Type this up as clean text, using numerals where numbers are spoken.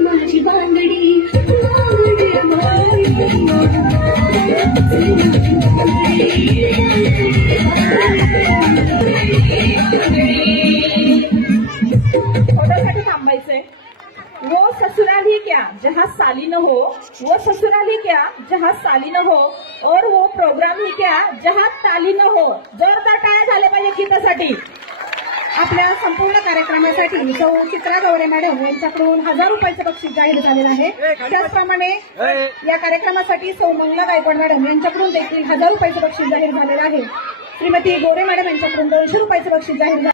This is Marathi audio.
माझी बांगडी फोटोसाठी थांबायचंय। वो ससुराल ही क्या जहाँ साली न हो, वो ससुराल ही क्या जहाँ साली न हो, और वो प्रोग्राम ही क्या जहाँ ताली न हो। जोरदार टाळ्या झाल्या पाहिजे गीतासाठी। आपल्या संपूर्ण कार्यक्रमासाठी सौ चित्रा गवरे मॅडम यांच्याकडून 1000 रुपयाचं बक्षीस जाहीर झालेलं आहे। त्याचप्रमाणे या कार्यक्रमासाठी सौ मंगला गायकवाड मॅडम यांच्याकडून देखील 1000 रुपयाचं बक्षीस जाहीर झालेलं आहे। श्रीमती गोरे मॅडम यांच्याकडून 200 रुपयाचं बक्षीस जाहीर झाले।